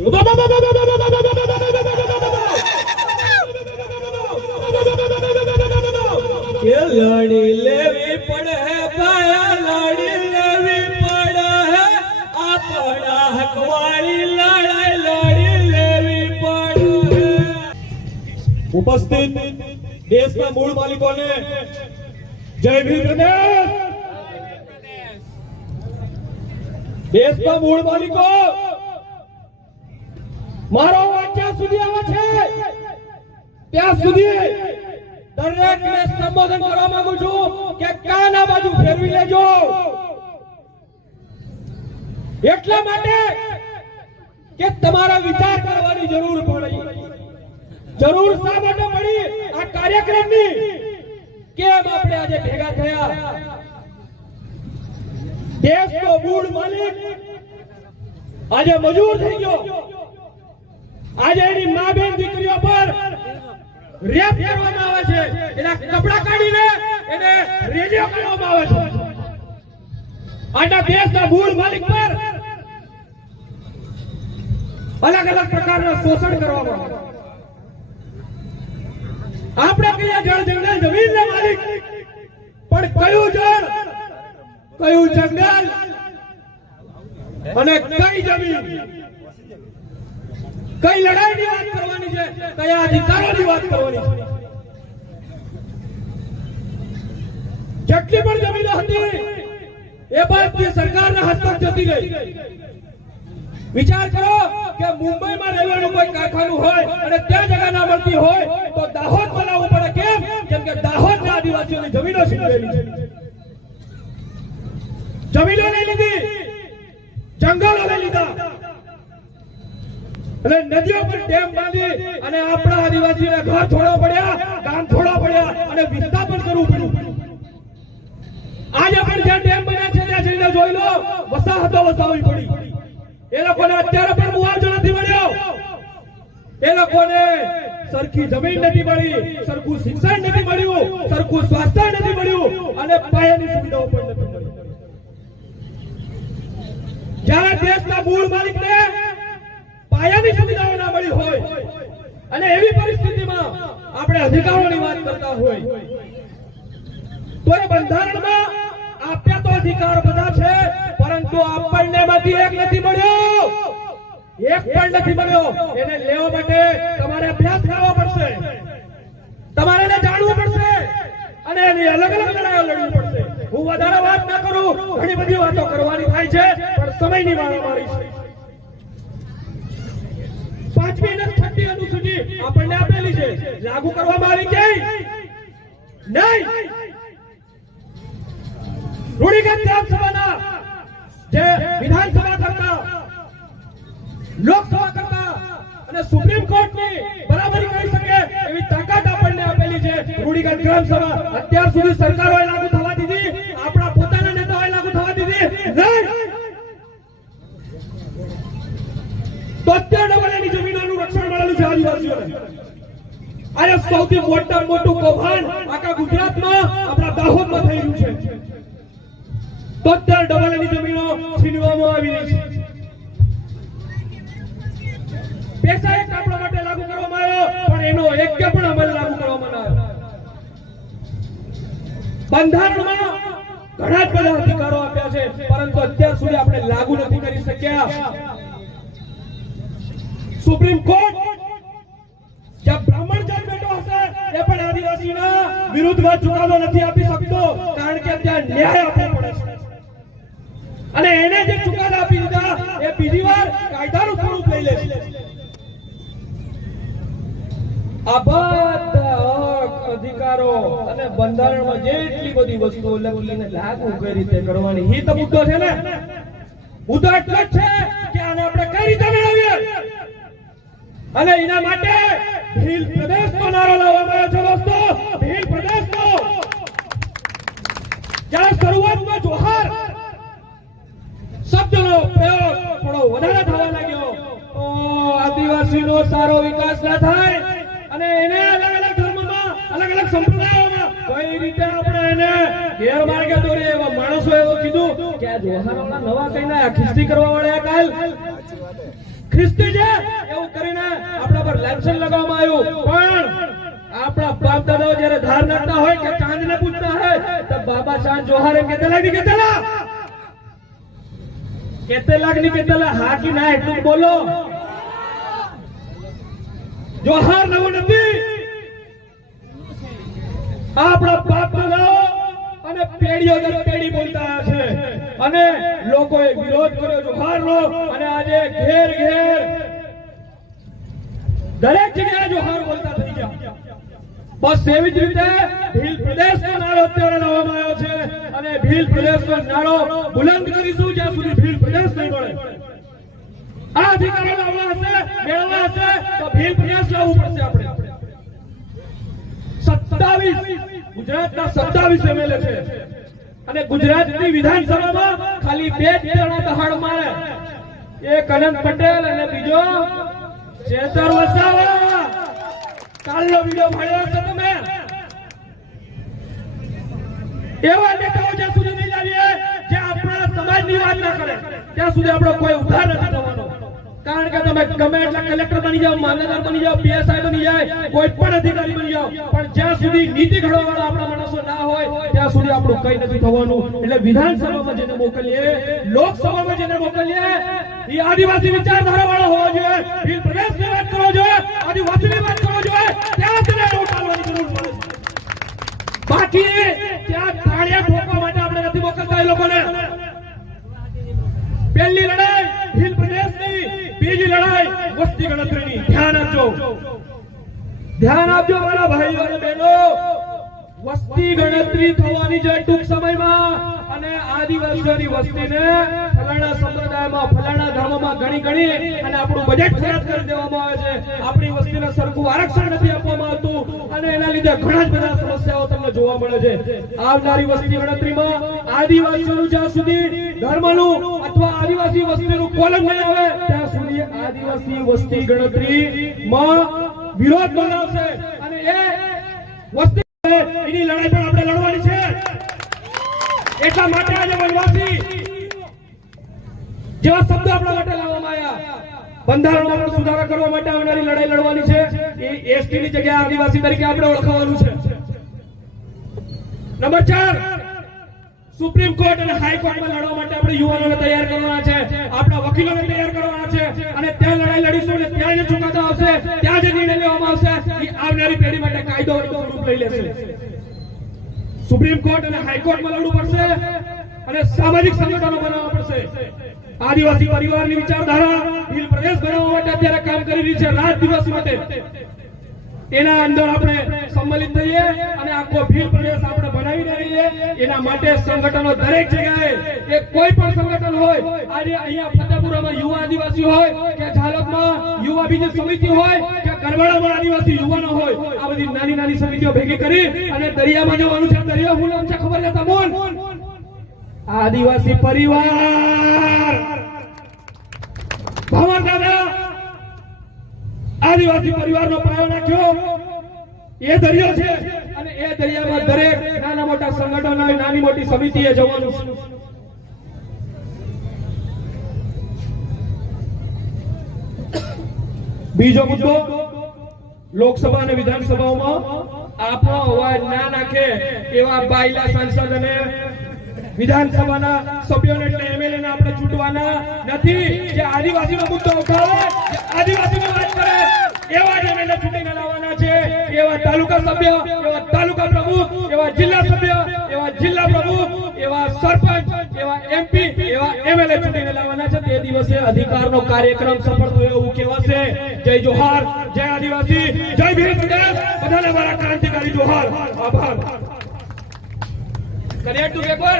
કે લડી લેવી પડે ભાયા લડી લેવી પડે આપણા હકવાળી લડાઈ લડી લેવી પડે। ઉપસ્થિત દેશના મૂળ માલિકોને જય ભીમ ગણેશ। દેશના મૂળ માલિકો મારો વાત જ્યાં સુધી આવે છે ત્યાં સુધી દરેકને સંબોધન કરવા માંગુ છું કે કાના બાજુ ફેરવી લેજો। એટલા માટે કે તમારા વિચાર કરવાની જરૂર પડી। જરૂર શા માટે પડી આ કાર્યક્રમની? કેમ આપણે આજે ભેગા થયા? દેશનો મૂળ માલિક આજે મજૂર થઈ ગયો। આજે એની મા બેન દીકરીઓ પર રેપ કરવામાં આવે છે, એના કપડા કાઢીને એને રેડિયો કરવામાં આવે છે। આના દેશના મૂળ માલિક પર અલગ અલગ પ્રકારના શોષણ કરવામાં આવે। આપણે કહીએ જળ જંગલ જમીનના માલિક, પણ કયું જળ, કયું જંગલ અને કઈ જમીન, કઈ લડાઈની વાત કરવાની છે, કયા અધિકારોની વાત કરવાની છે? જેટલી પણ જમીનો હતી એ બધી સરકારના હસ્તક જતી રહી। વિચાર કરો કે મુંબઈમાં રેલવેનું કોઈ કારખાનું હોય અને ત્યાં જગ્યા ના મળતી હોય તો દાહોદ બનાવવું પડે। કેમ? કેમ કે દાહોદના આદિવાસીઓની જમીનો છીનવેલી છે। જમીનો લઈ લીધી, જંગલો લઈ લીધા અને નદીઓ પર ડેમ બાંધી અને આપણા આદિવાસીઓને ઘર છોડવા પડ્યા, ગામ છોડવા પડ્યા અને વિસ્થાપન કરવું પડ્યું। આજે પણ જ્યાં ડેમ બન્યા છે ત્યાં જઈને જોઈ લો, વસાહતો વસાવવી પડી। એ લોકોને અત્યારે પણ મુઆવજો નથી મળ્યો, એ લોકોને સરખી જમીન નથી મળી, સરખું શિક્ષણ નથી મળ્યું, સરખું સ્વાસ્થ્ય નથી મળ્યું અને પાયાની સુવિધાઓ પણ નથી મળી। જ્યારે દેશના મૂળ માલિકને પાયાની સુવિધાઓ ના મળી હોય અને એવી પરિસ્થિતિમાં આપણે અધિકારોની વાત કરતા હોય તો એ બંધારણમાં આપ્યા તો અધિકાર બધા છે, પરંતુ આપણને એમાંથી એક નથી મળ્યો, એક પણ નથી મળ્યો। એને લેવા માટે તમારે અભ્યાસ કરવો પડશે, તમારે એને જાણવું પડશે અને એની અલગ અલગ લડાઈઓ લડવી પડશે। હું વધારે વાત ના કરું, ઘણી બધી વાતો કરવાની થાય છે, પણ સમયની મારામારી છે। 5મી અને 6મી અનુસૂચિ આપણને આપેલી છે, લાગુ કરવામાં આવી છે નહીં। રૂઢિગત ગ્રામસભાના જે વિધાનસભા કરતા, લોકસભા કરતા અને સુપ્રીમ કોર્ટની બરાબરી કરી શકે એવી તાકાત આપણને આપેલી છે રૂઢિગત ગ્રામસભા। અત્યાર સુધી સરકારોએ લાગુ થવા દીધી, આપણા પોતાના નેતાઓએ લાગુ થવા દીધી નહીં। તો અત્યારે ડબલની જમીનોનું રક્ષણ મળેલું છે આદિવાસીઓને। આજે સૌથી મોટું કૌભાંડ આખા ગુજરાતમાં આપણા દાહોદમાં થઈ રહ્યું છે। તો અત્યારે ડબલની જમીનો છીનવામાં આવી રહી છે। પૈસા એક આપણા માટે લાગુ કરવામાં આવ્યો, પણ એનો એક કે પણ અમલ લાગુ કરવામાં ના આવ્યો। બંધારણમાં ઘણા જ બધા અધિકારો આપ્યા છે, પરંતુ અત્યાર સુધી આપણે લાગુ નથી કરી શક્યા। સુપ્રીમ કોર્ટ જ્યાં બ્રાહ્મણ જજ બેઠો હશે એ પણ આદિવાસીના વિરુદ્ધમાં ચુકાદો નથી આપી શકતો, કારણ કે ત્યાં ન્યાય આપવો પડે છે અને એને જે ચુકાદા આપી દીધા એ બીજી વાર કાયદાનું સ્વરૂપ લઈ લે છે। આ બધા હક, અધિકારો અને બંધારણમાં જેટલી બધી વસ્તુઓ લખીને લાગુ કઈ રીતે કરવાની, એ તો મુદ્દો છે ને। મુદ્દો એટલો જ છે કે આને આપણે કઈ રીતે મેળવીએ અને એના માટે ભીલ પ્રદેશનો નારો લાવવામાં આવ્યો છે દોસ્તો। ભીલ પ્રદેશનો જ્યારે શરૂઆતમાં જોહાર શબ્દનો પ્રયોગ થોડો વધારે થવા લાગ્યો તો આદિવાસીનો સારો વિકાસ ના થાય અને એને અલગ અલગ ધર્મમાં, અલગ અલગ સંપ્રદાયોમાં કઈ રીતે આપણે એને ગેરમાર્ગે દોરીએ। એવા માણસો એવું કીધું કે આ જોહારોના નવા કઈ ના ખિસ્તી કરવા વાળા કાલ ખ્રિસ્તી છે એવું કરીને આપણા પર લાંછન લગાવવામાં આવ્યું. પણ આપણા બાપ દાદાઓ જ્યારે ધાર નાખતા હોય કે ચાંદને પૂજતા હોય તો બાબા ચાંદ જોહાર એમ કેતેલા ની કેતેલા ની કેતેલા હા કે ના એટલું બોલો. જોહાર નવો નથી. આપણા બાપ દાદાઓ અને પેઢીઓ દર પેઢી બોલતા આવ્યા છે અને લોકોએ વિરોધ કર્યો જોહારનો અને આજે ઘેર ઘેર દરેક જગ્યાએ જોહાર બોલતા થઈ ગયા. બસ એવી જ રીતે ભીલ પ્રદેશનો નારો અત્યારે લાવવામાં આવ્યો છે અને ભીલ પ્રદેશનો નારો બુલંદ કરીશું જ્યાં સુધી ભીલ પ્રદેશ નહીં મળે. આ અધિકારો લાવવા હશે મેળવવા હશે તો ભીલ પ્રદેશ લાવવું પડશે. આપણે 27 ગુજરાતના 27 એમએલએ છે અને ગુજરાતની વિધાનસભામાં ખાલી 2 જણા દહાડ મારે. એક અનંત પટેલ અને બીજો ચેતર વસાવા. કાલનો વિડિયો મળ્યો હશે તમે. એવા નેતાઓ જ્યાં સુધી નહીં લાવીએ જે આપણા સમાજની વાત ના કરે ત્યાં સુધી આપણો કોઈ ઉદ્ધાર નથી થવાનો. કારણ કે તમે ગમે એટલા કલેક્ટર બની જાઓ, મામલતદાર બની જાઓ, પીએસઆઈ બની જાય, કોઈ પણ અધિકારી બની જાઓ, પણ જ્યાં સુધી નીતિ ઘડવાવાળા આપણા માણસો ના હોય ત્યાં સુધી આપણું કઈ નથી થવાનું. એટલે વિધાનસભામાં જેને મોકલીએ, લોકસભામાં જેને મોકલીએ એ આદિવાસી વિચારધારા વાળો હોવો જોઈએ. ભીલ પ્રદેશની વાત કરવો જોઈએ, આદિવાસીની વાત કરવો જોઈએ. ત્યાં તેને ઉઠાવવાની જરૂર પડે. બાકી ત્યાં તાળિયા ઠોકવા માટે આપણે નથી મોકલતા એ લોકોને. પહેલી લડાઈ ભીલ પ્રદેશની, બીજી લડાઈ વસ્તી ગણતરીની. ધ્યાન આપજો, ધ્યાન આપજો મારા ભાઈઓ અને બહેનો. વસ્તી ગણતરી થવાની છે ટૂંક સમયમાં અને આદિવાસીઓની વસ્તીને ફલાણા સંપ્રદાયમાં, ફલાણા ધર્મમાં ગણી અને આપણું બજેટ ખરાબ કરી દેવામાં આવે છે. આપણી વસ્તીને સરખું આરક્ષણ નથી આપવામાં આવતું અને એના લીધે ઘણા જ બધા સમસ્યાઓ તમને જોવા મળે છે. આવનારી વસ્તી ગણતરીમાં આદિવાસીઓનું જ્યાં સુધી ધર્મનું અથવા આદિવાસી વસ્તીનું કોલમ નહીં આવે ત્યાં સુધી આદિવાસી વસ્તી ગણતરીમાં વિરોધ બનાવશે અને એ વસ્તી એની લડાઈ પણ આપણે લડવાની છે. એટલા માટે આજે વનવાસી જેવા શબ્દો આપણા માટે લાવવામાં આવ્યા. બંધારણમાં પણ સુધારા કરવા માટે આવનારી લડાઈ લડવાની છે. એ એસટી ની જગ્યાએ આદિવાસી તરીકે આપણે ઓળખાવાનું છે. નંબર 4, સુપ્રીમ કોર્ટ અને હાઈકોર્ટમાં લડવા માટે આપણે યુવાનોને તૈયાર કરવાના છે, આપણા વકીલોને તૈયાર કરવાના છે અને ત્યાં લડાઈ લડીશું અને ત્યાં જે ચુકાદો આવશે, ત્યાં જે નિર્ણય લેવામાં આવશે એ આવનારી પેઢી માટે કાયદો સ્વરૂપ લઈ લેશે. સુપ્રીમ કોર્ટ અને હાઈકોર્ટમાં લડવું પડશે અને સામાજિક સંગઠનો બનાવવા પડશે. આદિવાસી પરિવારની વિચારધારા ભીલ પ્રદેશ બનાવવા માટે અત્યારે કામ કરી રહી છે રાત દિવસ માટે. એના અંદર આપણે સંમલિત થઈએ અને આખો ભીલ પ્રદેશ આપણે બનાવી રહીએ. એના માટે સંગઠનો દરેક જગ્યાએ, એ કોઈ પણ સંગઠન હોય, આજે અહીંયા ફતેપુરામાં યુવા આદિવાસી હોય કે ઝાલોદમાં યુવા બીજી સમિતિ હોય કે ગરવાડામાં આદિવાસી યુવાનો હોય, આ બધી નાની નાની સમિતિઓ ભેગી કરી અને દરિયામાં જવાનું છે. દરિયા શું નામ છે ખબર છે તમને? આદિવાસી પરિવાર. ભવન દાદા આદિવાસી પરિવારનો પાયો નાખ્યો એ દરિયો છે અને એ દરિયામાં દરેક નાના મોટા સંગઠનો, નાની મોટી સમિતિએ જવાનું છે. બીજો મુદ્દો, લોકસભા અને વિધાનસભાઓમાં આપણો અવાજ ના નાખે એવા બાયલા સાંસદ અને વિધાનસભાના સભ્યોને એટલે એમએલએ ને આપણે ચૂંટવાના નથી. જે આદિવાસીનો મુદ્દો ઉઠાવે, આદિવાસીની વાત કરે એવા જ એમએલએ ચૂંટીને લાવવાના છે. એવા તાલુકા સભ્ય, એવા તાલુકા પ્રમુખ, એવા જિલ્લા સભ્ય, એવા જિલ્લા પ્રમુખ, એવા સરપંચ, એવા એમપી, એવા એમએલએ ચૂંટીને લાવવાના છે. તે દિવસે અધિકારનો કાર્યક્રમ સફળ થયો એવું કહેવાશે. જય જોહાર, જય આદિવાસી, જય ભીલ પ્રદેશ. બધાને મારા ક્રાંતિકારી જોહાર. આભાર. Kalian tuh ekor.